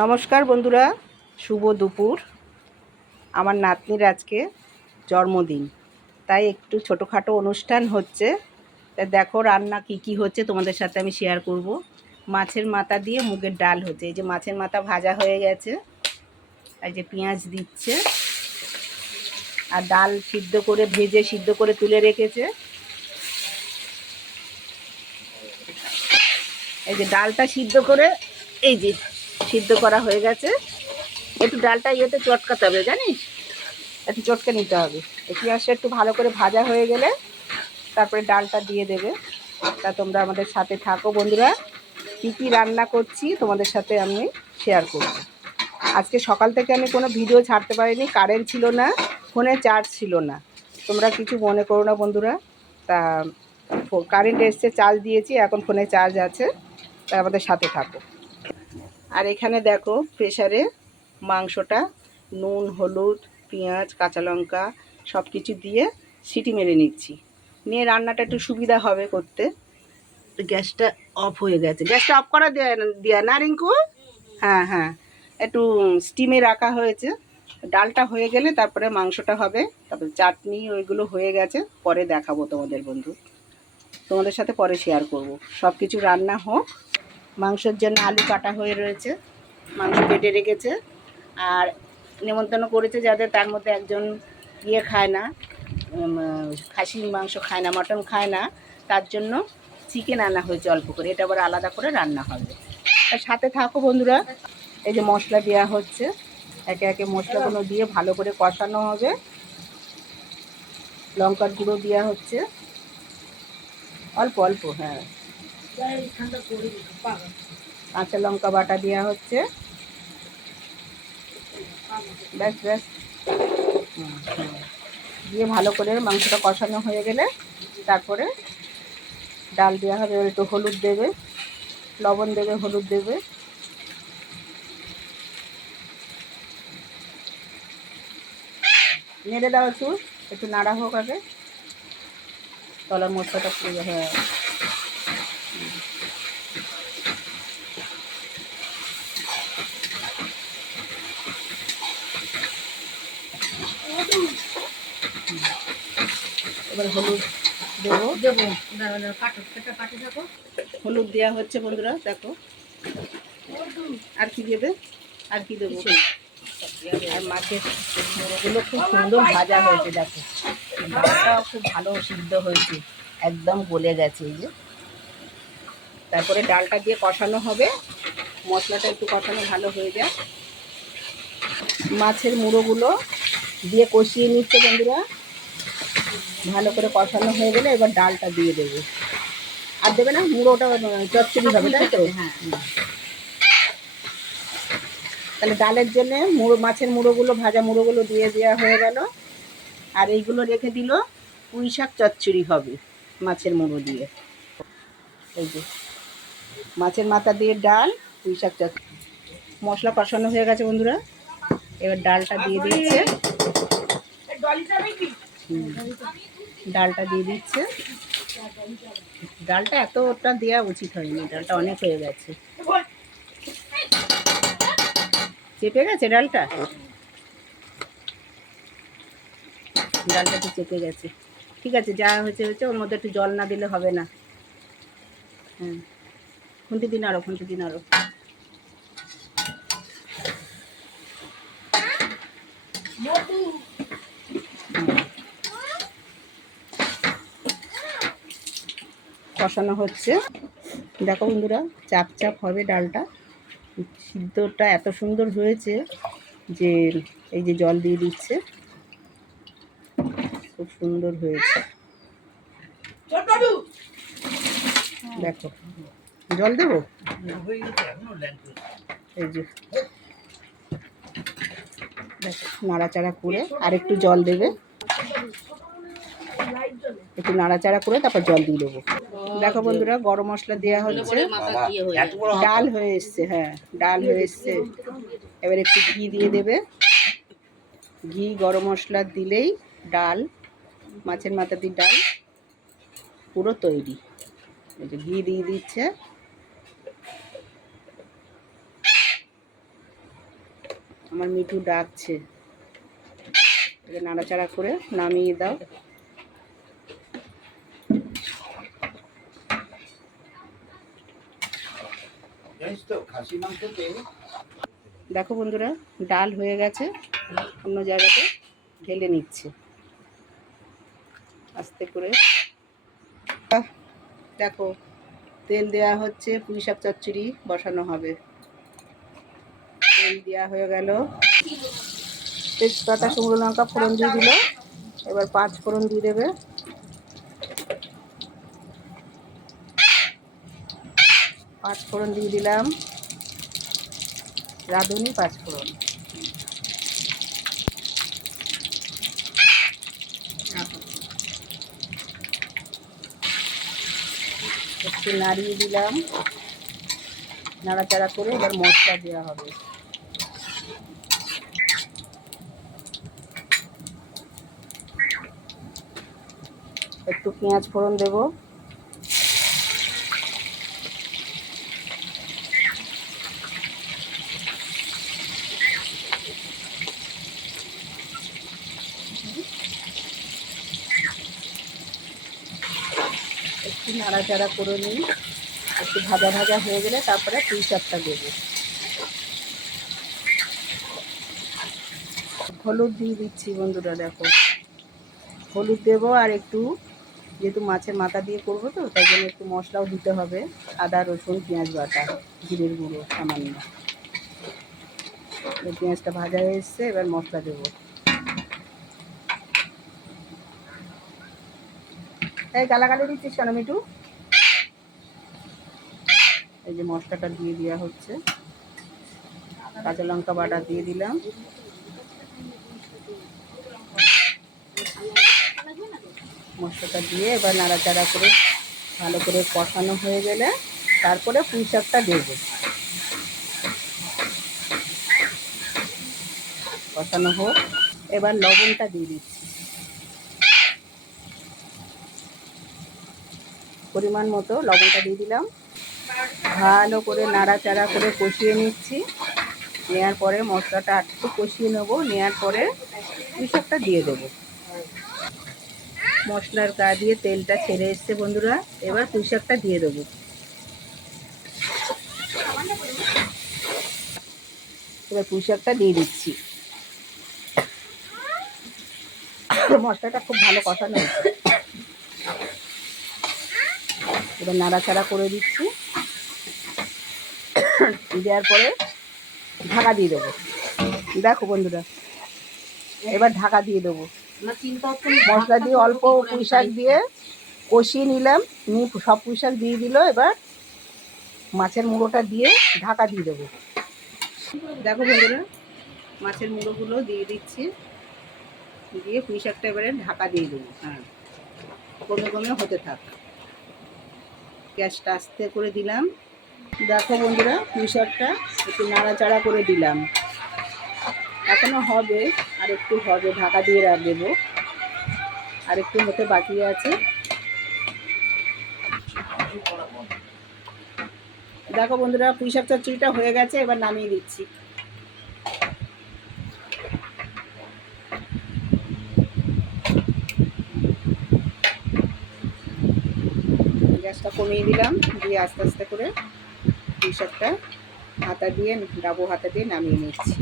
নমস্কার বন্ধুরা, শুভ দুপুর। আমার নাতনির আজকে জন্মদিন, তাই একটু ছোটোখাটো অনুষ্ঠান হচ্ছে। তাই দেখো রান্না কি হচ্ছে তোমাদের সাথে আমি শেয়ার করব। মাছের মাথা দিয়ে মুগের ডাল হচ্ছে। এই যে মাছের মাথা ভাজা হয়ে গেছে, এই যে পেঁয়াজ দিচ্ছে, আর ডাল সিদ্ধ করে ভেজে সিদ্ধ করে তুলে রেখেছে। এই যে ডালটা সিদ্ধ করে এই যে সিদ্ধ করা হয়ে গেছে। একটু ডালটা ইয়েতে চটকাতে হবে, জানিস, একটু চটকে নিতে হবে। পেঁয়াজটা একটু ভালো করে ভাজা হয়ে গেলে তারপরে ডালটা দিয়ে দেবে। তা তোমরা আমাদের সাথে থাকো বন্ধুরা, কী রান্না করছি তোমাদের সাথে আমি শেয়ার করব। আজকে সকাল থেকে আমি কোনো ভিডিও ছাড়তে পারিনি, কারেন্ট ছিল না, ফোনে চার্জ ছিল না। তোমরা কিছু মনে করো না বন্ধুরা। তা কারেন্ট এসছে, চার্জ দিয়েছি, এখন ফোনে চার্জ আছে। তা আমাদের সাথে থাকো। আর এখানে দেখো প্রেসারে মাংসটা নুন, হলুদ, পেঁয়াজ, কাঁচা লঙ্কা সব কিছু দিয়ে সিটি মেরে নিচ্ছি। নিয়ে রান্নাটা একটু সুবিধা হবে করতে। গ্যাসটা অফ হয়ে গেছে, গ্যাসটা অফ করা দেয়া না রিঙ্কু? হ্যাঁ, একটু স্টিমে রাখা হয়েছে। ডালটা হয়ে গেলে তারপরে মাংসটা হবে, তারপরে চাটনি ওইগুলো হয়ে গেছে, পরে দেখাবো তোমাদের বন্ধু, তোমাদের সাথে পরে শেয়ার করব। সব কিছু রান্না হোক। মাংসের জন্য আলু কাটা হয়ে রয়েছে, মাংস কেটে রেখেছে। আর নেমন্তন্ন করেছে যাদের, তার মধ্যে একজন ইয়ে খায় না, খাসির মাংস খায় না, মটন খায় না, তার জন্য চিকেন আনা হয়েছে অল্প করে, এটা আবার আলাদা করে রান্না হবে। তার সাথে থাকো বন্ধুরা। এই যে মশলা দেওয়া হচ্ছে, একে একে মশলাগুলো দিয়ে ভালো করে কষানো হবে। লঙ্কার গুঁড়ো দেওয়া হচ্ছে অল্প অল্প, হ্যাঁ, কাঁচা লঙ্কা বাটা দেওয়া হচ্ছে। ব্যাস দিয়ে ভালো করে মাংসটা কষানো হয়ে গেলে তারপরে ডাল দেওয়া হবে। একটু হলুদ দেবে, লবণ দেবে, হলুদ দেবে। নেড়ে দাও, একটু নাড়া হোক আগে, তলার মশলাটা পুড়ে। হ্যাঁ, এবার হলুদ দেবো। হলুদ দেওয়া হচ্ছে বন্ধুরা, দেখো। আর কি দেবে, আর কি দেবো? আর মাছের মুড়োগুলো খুব সুন্দর ভাজা হয়েছে, দেখো। ডালটাও খুব ভালো সিদ্ধ হয়েছে, একদম গলে গেছে। এই যে তারপরে ডালটা দিয়ে কষানো হবে, মশলাটা একটু কষানো ভালো হয়ে যায়। মাছের মুড়োগুলো দিয়ে কষিয়ে নিচ্ছে বন্ধুরা, ভালো করে কষানো হয়ে গেলে এবার ডালটা দিয়ে দেবে। আর দেবে না, মুড়োটা চচ্চড়ি হবে, তাই তো? হ্যাঁ, তাহলে ডালের জন্যে মাছের মুড়োগুলো, ভাজা মুড়োগুলো দিয়ে দেওয়া হয়ে গেল। আর এইগুলো রেখে দিল, পুঁই শাক চচ্চড়ি হবে মাছের মুড়ো দিয়ে। এই যে মাছের মাথা দিয়ে ডাল, পুঁই শাক চচ্চড়ি। মশলা কষানো হয়ে গেছে বন্ধুরা, এবার ডালটা দিয়ে দিচ্ছে। ডালটা দিয়ে দিচ্ছে। ডালটা এতটা দেওয়া উচিত হয়নি, ডালটা অনেক হয়ে গেছে, চেপে গেছে ডালটা, একটু চেপে গেছে। ঠিক আছে, যা হয়েছে, ওর মধ্যে একটু জল না দিলে হবে না। হ্যাঁ, খুন্তি দিন আরো, কষানো হচ্ছে। দেখো বন্ধুরা, চাপ চাপ হবে ডালটা, সিদ্ধটা এত সুন্দর হয়েছে যে এই যে জল দিয়ে দিচ্ছে, খুব সুন্দর হয়েছে। দেখো, জল দেবো, এই যে দেখো, নাড়াচাড়া করে আর একটু জল দেবে, একটু নাড়াচাড়া করে তারপর জল দিয়ে দেবো। দেখো বন্ধুরা, গরম মশলা দেওয়া হচ্ছে, ডাল হয়ে এসছে। হ্যাঁ, ডাল হয়ে এসছে। এবার একটু ঘি দিয়ে দেবে, ঘি গরম মশলা দিলেই ডাল, মাছের মাথা দিয়ে ডাল পুরো তৈরি। এই যে ঘি দিয়ে দিচ্ছে। আমার মিঠু ডাকছে, নাড়াচাড়া করে নামিয়ে দাও। দেখো বন্ধুরা, ডাল হয়ে গেছে, অন্য জায়গাতে ঢেলে নিচ্ছে আস্তে করে। দেখো তেল দেওয়া হচ্ছে, পুঁই শাক চচ্চড়ি বসানো হবে। তেল দেওয়া হয়ে গেল, তেজপাতা শুকনো লঙ্কা ফোড়ন দিয়ে দিল। এবার 5 ফোড়ন দিয়ে দেবে। 5 ফোড়ন দিয়ে দিলাম, রাঁধুনি 5 ফোড়ন। একটু নাড়িয়ে দিলাম, নাড়াচাড়া করে এবার মশলা দেওয়া হবে। একটু পেঁয়াজ ফোড়ন দেব, একটু নাড়াচাড়া করে নিই। একটু ভাজা ভাজা হয়ে গেলে তারপরে পুঁই শাকটা দেবো। হলুদ দিয়ে দিচ্ছি বন্ধুরা। দেখো হলুদ দেবো, আর একটু যেহেতু মাছের মাথা দিয়ে করবো তো তাই জন্য একটু মশলাও দিতে হবে। আদা রসুন পেঁয়াজ বাটা, জিরের গুঁড়ো সামান্য। পেঁয়াজটা ভাজা হয়ে এসছে, এবার মশলা দেবো। এই গালাগালি দিচ্ছিস কেন মিটু? এই যে মশলাটা দিয়ে দেওয়া হচ্ছে, কাঁচা লঙ্কা বাটা দিয়ে দিলাম। মশলাটা দিয়ে এবার নাড়াচাড়া করে ভালো করে কষানো হয়ে গেলে তারপরে পুঁই শাকটা দেবো। কষানো হোক, এবার লবণটা দিয়ে দিচ্ছি পরিমাণ মতো। লবণটা দিয়ে দিলাম, ভালো করে নাড়াচাড়া করে কষিয়ে নিচ্ছি। নেওয়ার পরে মশলাটা একটু কষিয়ে নেবো, নেওয়ার পরে পুঁই শাকটা দিয়ে দেবো। মশলার গা দিয়ে তেলটা ছেড়ে এসছে বন্ধুরা, এবার পুঁই শাকটা দিয়ে দেবো। এবার পুঁই শাকটা দিয়ে দিচ্ছি। মশলাটা খুব ভালো কষানো হচ্ছে, এবার নাড়াচাড়া করে দিচ্ছি। দেওয়ার পরে ঢাকা দিয়ে দেবো। দেখো বন্ধুরা, এবার ঢাকা দিয়ে দেবো। মশলা দিয়ে অল্প পুঁই শাক দিয়ে কষিয়ে নিলাম, নিয়ে সব পুঁই শাক দিয়ে দিল। এবার মাছের মুড়োটা দিয়ে ঢাকা দিয়ে দেবো। দেখো বন্ধুরা, মাছের মুড়োগুলো দিয়ে দিচ্ছি, দিয়ে পুঁই শাকটা এবারে ঢাকা দিয়ে দেবো। হ্যাঁ, কমে কমে হতে থাক। গ্যাসটা আস্তে করে দিলাম। দেখো বন্ধুরা, পুঁই শাকটা একটু নাড়াচাড়া করে দিলাম। এখনো হবে, আর একটু হবে, ঢাকা দিয়ে দেবো। আর একটু হতে বাকি আছে। দেখো বন্ধুরা, পুঁই শাক চচ্চড়িটা হয়ে গেছে, এবার নামিয়ে দিচ্ছি। গ্যাসটা কমিয়ে দিলাম, দিয়ে আস্তে আস্তে করে পুঁই শাকটা হাতা দিয়ে, ডাবো হাতা দিয়ে নামিয়ে নিচ্ছি।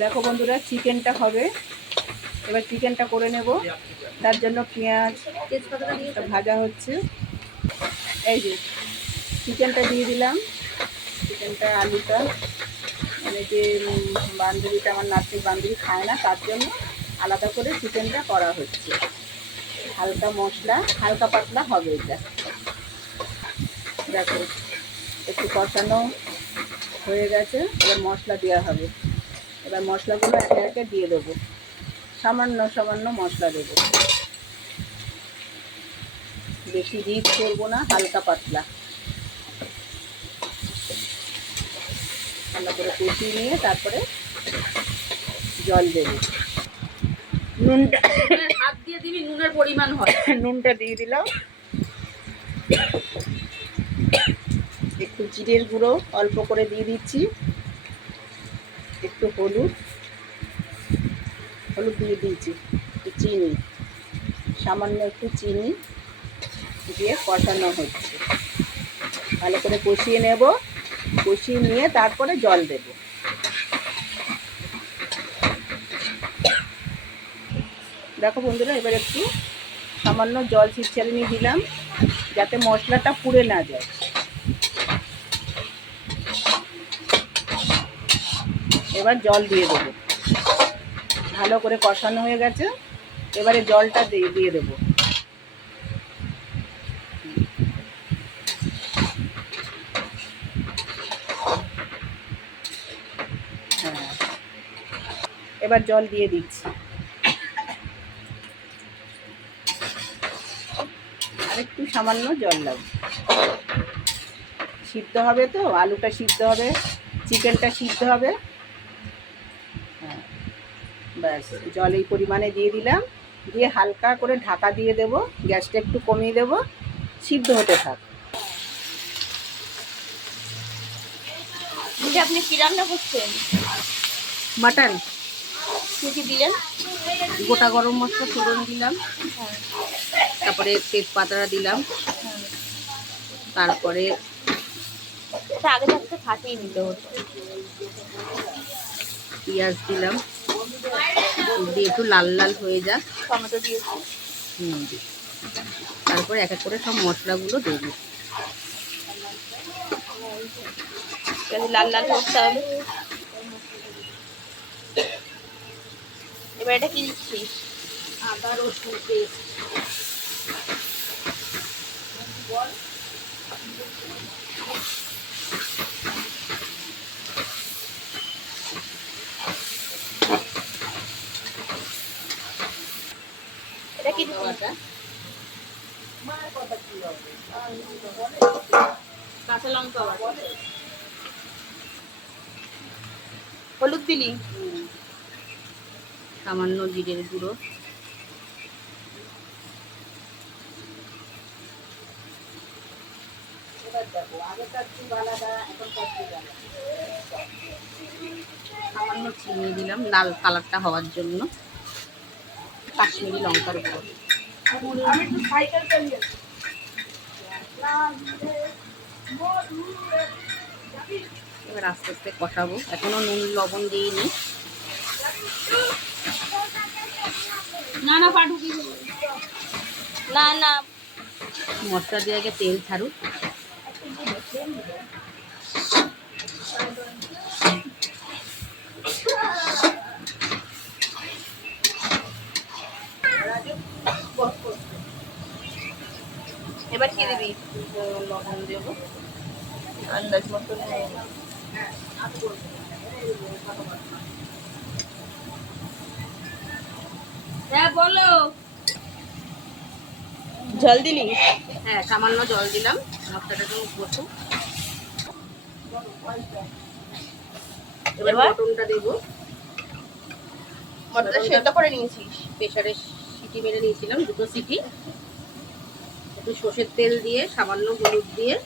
দেখো বন্ধুরা, চিকেনটা হবে, এবার চিকেনটা করে নেব। তার জন্য পেঁয়াজ তেজপাতাটা ভাজা হচ্ছে। এই যে চিকেনটা দিয়ে দিলাম। চিকেনটা আলুটা, মানে যে বান্ধবীটা, আমার নাতির বান্ধবী খায় না, তার জন্য আলাদা করে চিকেনটা করা হচ্ছে। হালকা মশলা, হালকা পাতলা হবে এটা। দেখো একটু কষানো হয়ে গেছে, এবার মশলা দেওয়া হবে। এবার মশলাগুলো একে একে দিয়ে দেবো। সামান্য সামান্য মশলা দেবো, বেশি রিচ করবো না, হালকা পাতলা। ভালো করে কষিয়ে নিয়ে তারপরে জল দেবো। নুনটা হাত দিয়ে দিবি, নুনের পরিমাণ হয়। নুনটা দিয়ে দিলাম। একটু জিরের গুঁড়ো অল্প করে দিয়ে দিচ্ছি। একটু হলুদ হলুদ দিয়ে দিয়েছি, একটু চিনি, সামান্য একটু চিনি দিয়ে কষানো হচ্ছে। ভালো করে কষিয়ে নেব, কষিয়ে নিয়ে তারপরে জল দেব। দেখো বন্ধুরা, এবার একটু সামান্য জল ছিটছাড়িয়ে দিলাম যাতে মশলাটা পুড়ে না যায়। এবার জল দিয়ে দেবো। ভালো করে কষানো হয়ে গেছে, এবারে জলটা দিয়ে দেবো। হ্যাঁ, এবার জল দিয়ে দিচ্ছি। আর একটু সামান্য জল লাগবে, সিদ্ধ হবে তো, আলুটা সিদ্ধ হবে, চিকেনটা সিদ্ধ হবে। হ্যাঁ, ব্যাস জল এই পরিমাণে দিয়ে দিলাম, দিয়ে হালকা করে ঢাকা দিয়ে দেব, গ্যাসটা একটু কমিয়ে দেব, সিদ্ধ হতে থাক। আপনি কি রান্না করছেন? মাটন। কি কি দিলেন? গোটা গরম মশলা ফোড়ন দিলাম, তারপরে তেজপাতা দিলাম, তারপরে আগে থাকতে ফাটিয়ে নিতে হতো। পেঁয়াজ দিলাম, দিয়ে একটু লাল লাল হয়ে যাক। টমেটো দিয়েছি। তারপরে এক এক করে সব মশলাগুলো দেবো। লাল লাল করতে হবে। এবার এটা কি দিচ্ছিস? আদা রসুন পেস্ট। এটা কি দিচ্ছিস? কাঁচা লঙ্কা বাটা। হলুদ দিলি? সামান্য জিরের গুঁড়ো। সামান্য চিনি দিলাম লাল কালারটা হওয়ার জন্য, কাশ্মীরি লঙ্কার গুঁড়ো। এবার আস্তে আস্তে কষাবো, এখনো নুন লবণ দিইনি। না না পাঠু কি না না মশলা দিয়ে আগে তেল ছাড়ুক। এবার কি দিবি? লবণ দেবো আন্দাজ মতো। হ্যাঁ বলো। জল দিলি? হ্যাঁ, সামান্য জল দিলাম, মশলাটা একটু কষুক। এবার মটনটা দেবো। মটনটা সেদ্ধ করে নিয়েছিস? প্রেসারে সিটি মেরে নিয়েছিলাম, 2 সিটি। একটু সর্ষের তেল দিয়ে, সামান্য হলুদ দিয়ে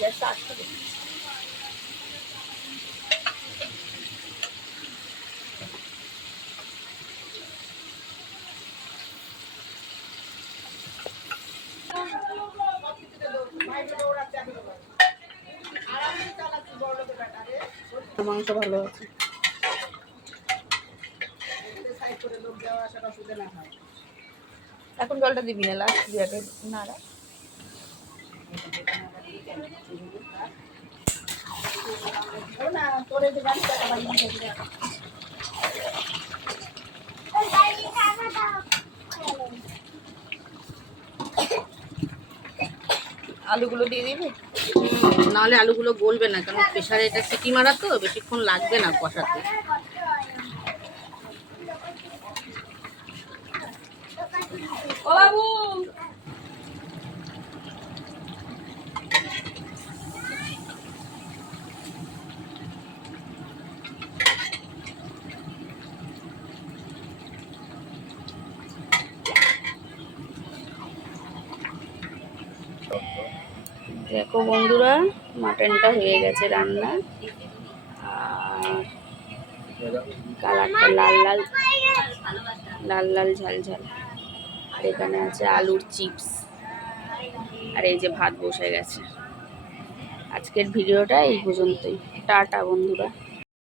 গ্যাসটা আটকে দে। মাংস ভালো আছে। এখন জলটা দিবি না, লাস্ট দিয়ে না না। আলুগুলো দিয়ে দিবি? নাহলে আলুগুলো গলবে না, কারণ প্রেসারে এটা সিটি মারা তো, বেশিক্ষণ লাগবে না কষাতে। ও বাবু দেখো বন্ধুরা, মাটনটা হয়ে গেছে রান্না। আর কালারটা লাল লাল লাল লাল ঝাল ঝাল। আর এখানে আছে আলুর চিপস। আর এই যে ভাত বসে গেছে। আজকের ভিডিওটা এই পর্যন্তই। টাটা বন্ধুরা।